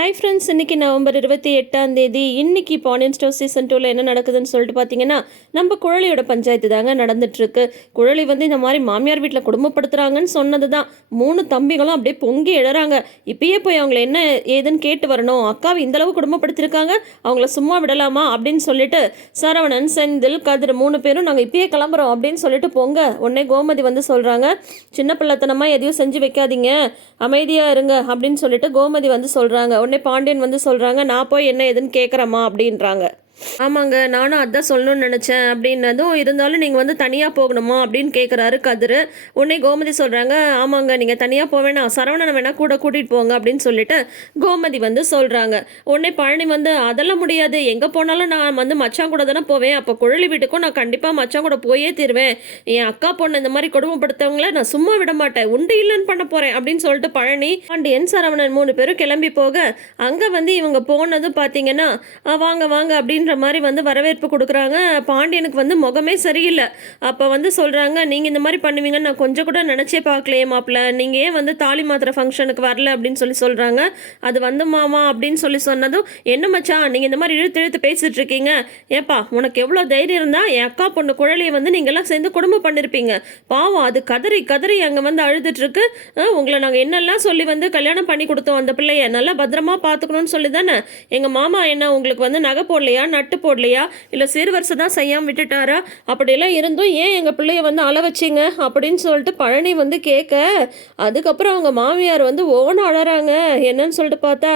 Hi friends இன்னைக்கு November இருபத்தி எட்டாம் தேதி. இன்றைக்கி பாண்டியன் ஸ்டோர் சீசன் டூவில் என்ன நடக்குதுன்னு சொல்லிட்டு பார்த்தீங்கன்னா நம்ம குழலியோட பஞ்சாயத்து தாங்க நடந்துட்டுருக்கு. குழலி வந்து இந்த மாதிரி மாமியார் வீட்டில் குடும்பப்படுத்துகிறாங்கன்னு சொன்னது தான் மூணு தம்பிகளும் அப்படியே பொங்கி எழறாங்க. இப்பயே போய் அவங்கள என்ன ஏதுன்னு கேட்டு வரணும். அக்காவை இந்தளவு குடும்பப்படுத்திருக்காங்க. அவங்கள சும்மா விடலாமா அப்படின்னு சொல்லிட்டு சரவணன் செந்தில் கதிர் மூணு பேரும் நாங்கள் இப்பயே கிளம்புறோம் அப்படின்னு சொல்லிட்டு போங்க உடனே கோமதி வந்து சொல்கிறாங்க சின்ன பிள்ளைத்தனமாக எதையும் செஞ்சு வைக்காதீங்க. அமைதியாக இருங்க அப்படின்னு சொல்லிட்டு கோமதி வந்து சொல்கிறாங்க உடனே பாண்டியன் வந்து சொல்கிறாங்க நான் போய் என்ன ஏதுன்னு கேட்குறேம்மா அப்படின்றாங்க. ஆமாங்க நானும் அதான் சொல்லணும்னு நினச்சேன். அப்படின்னதும் இருந்தாலும் நீங்கள் வந்து தனியாக போகணுமா? அப்படின்னு கேட்குறாரு கதிர். உடனே கோமதி சொல்கிறாங்க ஆமாங்க நீங்கள் தனியாக போக வேணாம் சரவணனை வேணால் கூட கூட்டிகிட்டு போங்க அப்படின்னு சொல்லிட்டு கோமதி வந்து சொல்கிறாங்க உடனே பழனி வந்து அதெல்லாம் முடியாது. எங்கே போனாலும் நான் வந்து மச்சான் கூட தானே போவேன். அப்போ குழலி வீட்டுக்கும் நான் கண்டிப்பாக மச்சான் கூட போயே தீருவேன். என் அக்கா பொண்ணு இந்த மாதிரி கொடுமைப்படுத்தவங்கள நான் சும்மா விட மாட்டேன். உண்டு இல்லைன்னு பண்ண போகிறேன் அப்படின்னு சொல்லிட்டு பழனி பாண்டியன் சரவணன் மூணு பேரும் கிளம்பி போக அங்கே வந்து இவங்க போனதும் பார்த்தீங்கன்னா வாங்க வாங்க அப்படின்ற மாதிரி வந்து வரவேற்பு கொடுக்குறாங்க. பாண்டியனுக்கு வந்து முகமே சரியில்லை. அப்போ வந்து சொல்கிறாங்க நீங்கள் இந்த மாதிரி பண்ணுவீங்கன்னு நான் கொஞ்சம் கூட நினச்சே பார்க்கலையே மாப்பிள்ள. நீங்கள் ஏன் வந்து தாலி மாத்திரை ஃபங்க்ஷனுக்கு வரல? அப்படின்னு சொல்லி சொல்கிறாங்க அது வந்து மாமா அப்படின்னு சொல்லி சொன்னதும் என்ன மச்சான் நீங்கள் இந்த மாதிரி இழுத்து இழுத்து பேசிட்டு இருக்கீங்க. ஏப்பா உனக்கு எவ்வளோ தைரியம் இருந்தால் என் அக்கா பொண்ணு குழலியை வந்து நீங்கள்லாம் சேர்ந்து குடும்பம் பண்ணியிருப்பீங்க பாவம் அது கதறி கதறி அங்கே வந்து அழுதுட்டுருக்கு உங்களை நாங்கள் என்னெல்லாம் சொல்லி வந்து கல்யாணம் பண்ணி கொடுத்தோம் அந்த பிள்ளைய நல்லா பத்திரமா பார்த்துக்கணும்னு சொல்லி தானே எங்கள் மாமா என்ன உங்களுக்கு வந்து நகை போடலையா கட்டு போடலையா? இல்லை சிறுவரிசை தான் செய்யாமல் விட்டுட்டாரா? அப்படியெல்லாம் இருந்தும் ஏன் எங்கள் பிள்ளைய வந்து அள வச்சிங்க? அப்படின்னு சொல்லிட்டு பழனி வந்து கேட்க அதுக்கப்புறம் அவங்க மாமியார் வந்து ஓன அழறாங்க. என்னன்னு சொல்லிட்டு பார்த்தா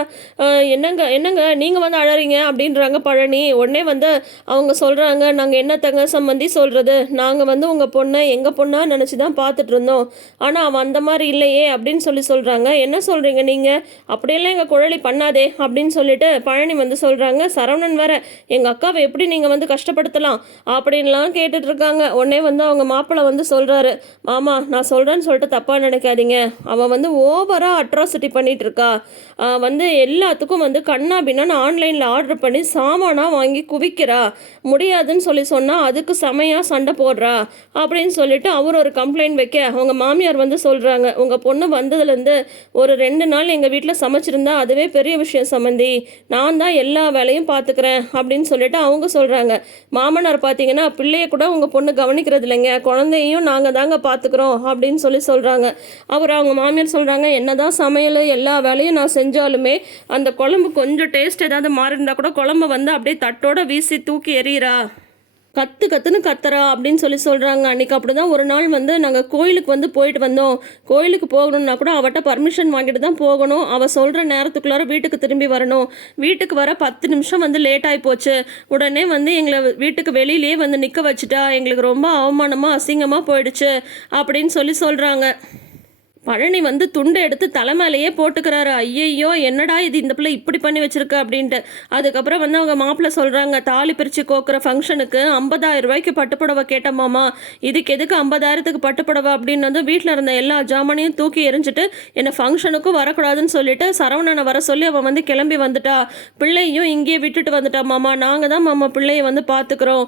என்னங்க என்னங்க நீங்கள் வந்து அழறீங்க? அப்படின்றாங்க பழனி. உடனே வந்து அவங்க சொல்கிறாங்க நாங்கள் என்ன தங்க சம்பந்தி சொல்கிறது நாங்கள் வந்து உங்கள் பொண்ணை எங்கள் பொண்ணாக நினச்சி தான் பார்த்துட்டு இருந்தோம். ஆனால் அவன் அந்த மாதிரி இல்லையே அப்படின்னு சொல்லி சொல்கிறாங்க என்ன சொல்கிறீங்க நீங்கள் அப்படியெல்லாம் எங்கள் குழலி பண்ணாதே அப்படின்னு சொல்லிட்டு பழனி வந்து சொல்கிறாங்க சரவணன் வேற எங்கள் அக்காவை எப்படி நீங்கள் வந்து கஷ்டப்படுத்தலாம் அப்படின்லாம் கேட்டுட்ருக்காங்க. உடனே வந்து அவங்க மாப்பிள்ளை வந்து சொல்கிறாரு மாமா நான் சொல்கிறேன்னு சொல்லிட்டு தப்பாக நினைக்காதீங்க. அவன் வந்து ஓவராக அட்ராசிட்டி பண்ணிகிட்டு இருக்கா வந்து எல்லாத்துக்கும் வந்து கண்ணா பின்னான்னு ஆன்லைனில் ஆர்டர் பண்ணி சாமானாக வாங்கி குவிக்கிறா. முடியாதுன்னு சொல்லி சொன்னால் அதுக்கு செமையாக சண்டை போடுறா. அப்படின்னு சொல்லிட்டு அவர் ஒரு கம்ப்ளைண்ட் வைக்க அவங்க மாமியார் வந்து சொல்கிறாங்க உங்கள் பொண்ணு வந்ததுலேருந்து ஒரு ரெண்டு நாள் எங்கள் வீட்டில் சமைச்சிருந்தா அதுவே பெரிய விஷயம் சம்மந்தி நான் தான் எல்லா வேலையும் பார்த்துக்கிறேன் அப்படின்னு சொல்லிட்டு அவங்க சொல்கிறாங்க மாமனார் பார்த்தீங்கன்னா பிள்ளைய கூட உங்கள் பொண்ணு கவனிக்கிறது இல்லைங்க. குழந்தையும் நாங்கள் தாங்க பார்த்துக்குறோம் அப்படின்னு சொல்லி சொல்கிறாங்க அவர் அவங்க மாமியார் சொல்கிறாங்க என்ன தான் சமையல் எல்லா வேலையும் நான் செஞ்சாலுமே அந்த குழம்பு கொஞ்சம் டேஸ்ட் ஏதாவது மாறி இருந்தால் கூட குழம்பு வந்து அப்படியே தட்டோட வீசி தூக்கி எறிகிறா கத்து கத்துன்னு கத்துறா அப்படின்னு சொல்லி சொல்கிறாங்க அன்றைக்கி அப்படி தான் ஒரு நாள் வந்து நாங்கள் கோயிலுக்கு வந்து போயிட்டு வந்தோம். கோயிலுக்கு போகணும்னா கூட அவட்ட பர்மிஷன் வாங்கிட்டு தான் போகணும். அவள் சொல்கிற நேரத்துக்குள்ளார வீட்டுக்கு திரும்பி வரணும். வீட்டுக்கு வர பத்து நிமிஷம் வந்து லேட் ஆகி போச்சு. உடனே வந்து எங்களை வீட்டுக்கு வெளியிலேயே வந்து நிற்க வச்சுட்டா. எங்களுக்கு ரொம்ப அவமானமாக அசிங்கமாக போயிடுச்சு அப்படின்னு சொல்லி சொல்கிறாங்க பழனி வந்து துண்டை எடுத்து தலை மேலேயே போட்டுக்கிறாரு. ஐயையோ என்னடா இது இந்த பிள்ளை இப்படி பண்ணி வச்சிருக்க அப்படின்ட்டு. அதுக்கப்புறம் வந்து அவங்க மாப்பிள்ளை சொல்கிறாங்க தாலி பிரித்து கோக்குற ஃபங்க்ஷனுக்கு ஐம்பதாயிரம் ரூபாய்க்கு பட்டுப்புடவை கேட்டமாமா இதுக்கு எதுக்கு ஐம்பதாயிரத்துக்கு பட்டுப்புடவை அப்படின்னு வந்து வீட்டில் இருந்த எல்லா ஜாமானையும் தூக்கி எரிஞ்சிட்டு என்னை ஃபங்க்ஷனுக்கும் வரக்கூடாதுன்னு சொல்லிட்டு சரவணனை வர சொல்லி அவன் வந்து கிளம்பி வந்துட்டா. பிள்ளையும் இங்கேயே விட்டுட்டு வந்துட்டா மாமா. நாங்கள் தான் மாமா பிள்ளையை வந்து பார்த்துக்குறோம்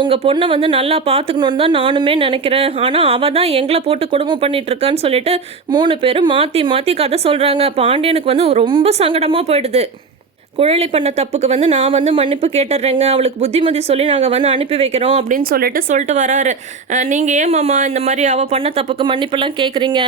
உங்கள் பொண்ணை வந்து நல்லா பார்த்துக்கணுன்னு தான் நானுமே நினைக்கிறேன். ஆனால் அவள் தான் எங்களை போட்டு குடும்பம் பண்ணிட்டு இருக்கான்னு சொல்லிட்டு மூணு பேரும் மாற்றி மாற்றி கதை சொல்கிறாங்க பாண்டியனுக்கு வந்து ரொம்ப சங்கடமாக போயிடுது. குழலி பண்ண தப்புக்கு வந்து நான் வந்து மன்னிப்பு கேட்டுடுறேங்க அவளுக்கு புத்திமதி சொல்லி நாங்கள் வந்து அனுப்பி வைக்கிறோம் அப்படின்னு சொல்லிட்டு சொல்லிட்டு வராரு. நீங்கள் ஏன் மாமா இந்த மாதிரி அவள் பண்ண தப்புக்கு மன்னிப்பெல்லாம் கேட்குறீங்க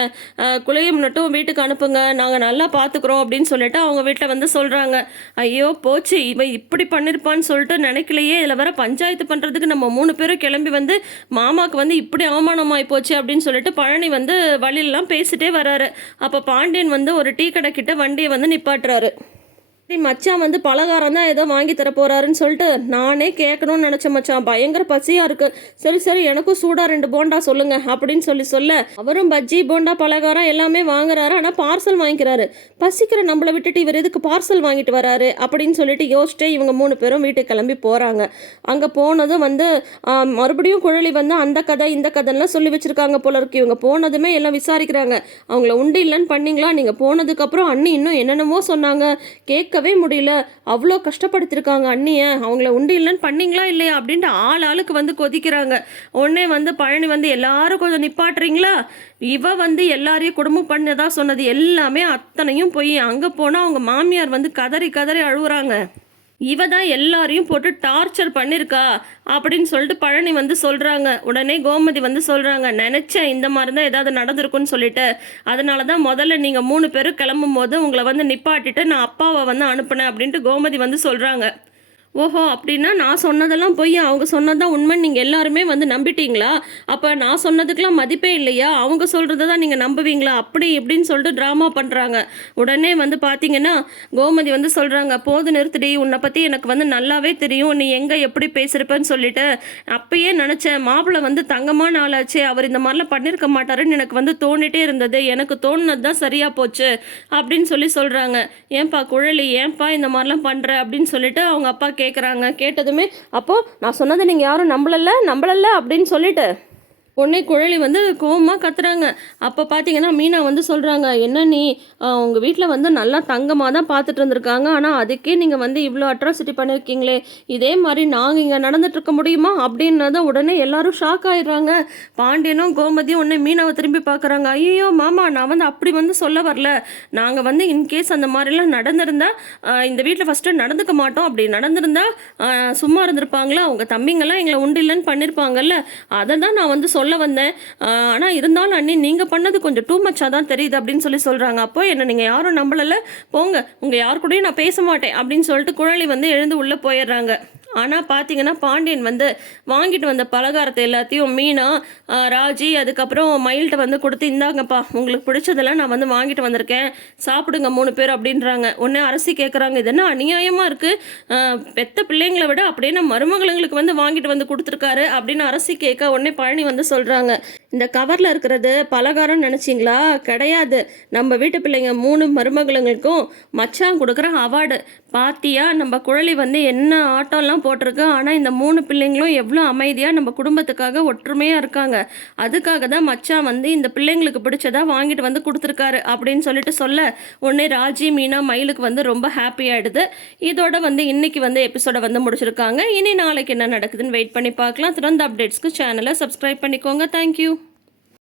குலையம் மட்டும் வீட்டுக்கு அனுப்புங்க. நாங்கள் நல்லா பார்த்துக்குறோம் அப்படின்னு சொல்லிட்டு அவங்க வீட்டில் வந்து சொல்கிறாங்க ஐயோ போச்சு. இவன் இப்படி பண்ணியிருப்பான்னு சொல்லிட்டு நினைக்கலையே. இதில் வர பஞ்சாயத்து பண்ணுறதுக்கு நம்ம மூணு பேரும் கிளம்பி வந்து மாமாவுக்கு வந்து இப்படி அவமானமாகி போச்சு அப்படின்னு சொல்லிட்டு பழனி வந்து வழியிலலாம் பேசிட்டே வராரு. அப்போ பாண்டியன் வந்து ஒரு டீ கடை கிட்ட வண்டியை வந்து நிப்பாட்டுறாரு. சரி மச்சான் வந்து பலகாரம் தான் ஏதோ வாங்கி தர போறாருன்னு சொல்லிட்டு நானே கேட்கணும்னு நினைச்ச மச்சான். பயங்கர பசியாக இருக்கு. சரி சரி எனக்கும் சூடாக ரெண்டு போண்டா சொல்லுங்க அப்படின்னு சொல்லி சொல்ல அவரும் பஜ்ஜி போண்டா பலகாரம் எல்லாமே வாங்குறாரு. ஆனால் பார்சல் வாங்கிக்கிறாரு. பசிக்கிற நம்மளை விட்டுட்டு இவர் எதுக்கு பார்சல் வாங்கிட்டு வராரு? அப்படின்னு சொல்லிட்டு யோசிச்சுட்டு இவங்க மூணு பேரும் வீட்டுக்கு கிளம்பி போகிறாங்க அங்கே போனதும் வந்து மறுபடியும் குழலி வந்து அந்த கதை இந்த கதைலாம் சொல்லி வச்சிருக்காங்க போல இருக்கு. இவங்க போனதுமே எல்லாம் விசாரிக்கிறாங்க. அவங்கள உண்டு இல்லைன்னு பண்ணீங்களா? நீங்கள் போனதுக்கப்புறம் அண்ணி இன்னும் என்னென்னமோ சொன்னாங்க. கேட்க தாங்கவே முடியல. அவ்வளோ கஷ்டப்படுத்திருக்காங்க அண்ணியை. அவங்கள உண்டு இல்லைன்னு பண்ணீங்களா இல்லையா அப்படின்ட்டு ஆள் ஆளுக்கு வந்து கொதிக்கிறாங்க. உடனே வந்து பழனி வந்து எல்லாரும் கொஞ்சம் நிப்பாட்டுறீங்களா? இவ வந்து எல்லாரையும் குடும்பம் பண்ணதா சொன்னது எல்லாமே அத்தனையும் போய். அங்கே போனால் அவங்க மாமியார் வந்து கதறி கதறி அழுகுறாங்க இவ தான் எல்லாரையும் போட்டு டார்ச்சர் பண்ணியிருக்கா அப்படின்னு சொல்லிட்டு பழனி வந்து சொல்கிறாங்க உடனே கோமதி வந்து சொல்கிறாங்க நினச்சேன் இந்த மாதிரி தான் ஏதாவது நடந்திருக்குன்னு சொல்லிட்டு. அதனால தான் முதல்ல நீங்கள் மூணு பேரும் கிளம்பும் போது உங்களை வந்து நிப்பாட்டிட்டு நான் அப்பாவை வந்து அனுப்புனேன் அப்படின்ட்டு கோமதி வந்து சொல்கிறாங்க ஓஹோ அப்படின்னா நான் சொன்னதெல்லாம் போய். அவங்க சொன்னதான் உண்மை. நீங்கள் எல்லாருமே வந்து நம்பிட்டீங்களா? அப்போ நான் சொன்னதுக்கெலாம் மதிப்பே இல்லையா? அவங்க சொல்கிறத தான் நீங்கள் நம்புவீங்களா? அப்படி இப்படின்னு சொல்லிட்டு ட்ராமா பண்ணுறாங்க உடனே வந்து பார்த்தீங்கன்னா கோமதி வந்து சொல்கிறாங்க போது நிறுத்திடி உன்னை பற்றி எனக்கு வந்து நல்லாவே தெரியும். நீ எங்கே எப்படி பேசியிருப்பேன்னு சொல்லிட்டு அப்பயே நினச்சேன். மாப்பிள்ளை வந்து தங்கமான ஆளாச்சு. அவர் இந்த மாதிரிலாம் பண்ணியிருக்க மாட்டாருன்னு எனக்கு வந்து தோணிட்டே இருந்தது. எனக்கு தோணுனது தான் சரியாக போச்சு. அப்படின்னு சொல்லி சொல்கிறாங்க ஏன்பா குழலி? ஏன்பா இந்த மாதிரிலாம் பண்ணுற அப்படின்னு சொல்லிட்டு அவங்க அப்பா கேட்குறாங்க கேட்டதுமே அப்போது நான் சொன்னதை நீங்கள் யாரும் நம்பலல்ல? நம்பலல்ல அப்படின்னு சொல்லிட்டு. உடனே குழலி வந்து கோபமாக கத்துறாங்க. அப்போ பார்த்தீங்கன்னா மீனா வந்து சொல்கிறாங்க என்ன நீ உங்கள் வீட்டில் வந்து நல்லா தங்கமாக தான் பார்த்துட்டு இருந்திருக்காங்க. ஆனால் அதுக்கே நீங்கள் வந்து இவ்வளோ அட்ராசிட்டி பண்ணியிருக்கீங்களே இதே மாதிரி நாங்கள் இங்கே நடந்துட்டுருக்க முடியுமா? அப்படின்னத உடனே எல்லாரும் ஷாக் ஆயிடுறாங்க. பாண்டியனும் கோமதியும் உடனே மீனாவை திரும்பி பார்க்குறாங்க ஐயோ மாமா நான் வந்து அப்படி வந்து சொல்ல வரல. நாங்கள் வந்து இன்கேஸ் அந்த மாதிரிலாம் நடந்திருந்தால் இந்த வீட்டில் ஃபஸ்ட்டு நடந்துக்க மாட்டோம். அப்படி நடந்திருந்தால் சும்மா இருந்திருப்பாங்களா? அவங்க தம்பிங்கெல்லாம் எங்களை உண்டு இல்லைன்னு பண்ணியிருப்பாங்கல்ல அதை தான் நான் வந்து சொல்ல வந்தேன். ஆனால் இருந்தாலும் அண்ணி நீங்கள் பண்ணது கொஞ்சம் டூ மச்சாக தான் தெரியுது அப்படின்னு சொல்லி சொல்கிறாங்க அப்போ என்ன நீங்கள் யாரும் நம்பலல்ல? போங்க. உங்கள் யார் கூடயும் நான் பேச மாட்டேன் அப்படின்னு சொல்லிட்டு குழலி வந்து எழுந்து உள்ளே போயிடுறாங்க. ஆனால் பார்த்தீங்கன்னா பாண்டியன் வந்து வாங்கிட்டு வந்த பலகாரத்தை எல்லாத்தையும் மீனா ராஜி அதுக்கப்புறம் மயில்கிட்ட வந்து கொடுத்து இந்தாங்கப்பா உங்களுக்கு பிடிச்சதெல்லாம் நான் வந்து வாங்கிட்டு வந்திருக்கேன். சாப்பிடுங்க மூணு பேர் அப்படின்றாங்க. உடனே அரசி கேட்குறாங்க இது என்ன அநியாயமாக இருக்குது பெத்த பிள்ளைங்களை விட அப்படியே நம்ம மருமகளுங்களுக்கு வந்து வாங்கிட்டு வந்து கொடுத்துருக்காரு அப்படின்னு அரசி கேட்க உடனே பழனி வந்து சொல்கிறாங்க இந்த கவரில் இருக்கிறது பலகாரம்னு நினச்சிங்களா? கிடையாது. நம்ம வீட்டு பிள்ளைங்க மூணு மருமகளுங்களுக்கும் மச்சான் கொடுக்குற அவார்டு. பாத்தியா நம்ம குழலி வந்து என்ன ஆட்டம்லாம் போட்டிருக்கு? ஆனால் இந்த மூணு பிள்ளைங்களும் எவ்வளோ அமைதியாக நம்ம குடும்பத்துக்காக ஒற்றுமையாக இருக்காங்க. அதுக்காக தான் மச்சான் வந்து இந்த பிள்ளைங்களுக்கு பிடிச்சதா வாங்கிட்டு வந்து கொடுத்துருக்காரு அப்படின்னு சொல்லிட்டு சொல்ல உடனே ராஜி மீனா மயிலுக்கு வந்து ரொம்ப ஹாப்பி ஆகிடுது இதோட வந்து இன்னைக்கு வந்து எபிசோட வந்து முடிச்சிருக்காங்க. இனி நாளைக்கு என்ன நடக்குதுன்னு வெயிட் பண்ணி பார்க்கலாம். தொடர்ந்து அப்டேட்ஸ்க்கு சேனலை சப்ஸ்கிரைப் பண்ணிக்கோங்க. தேங்க்யூ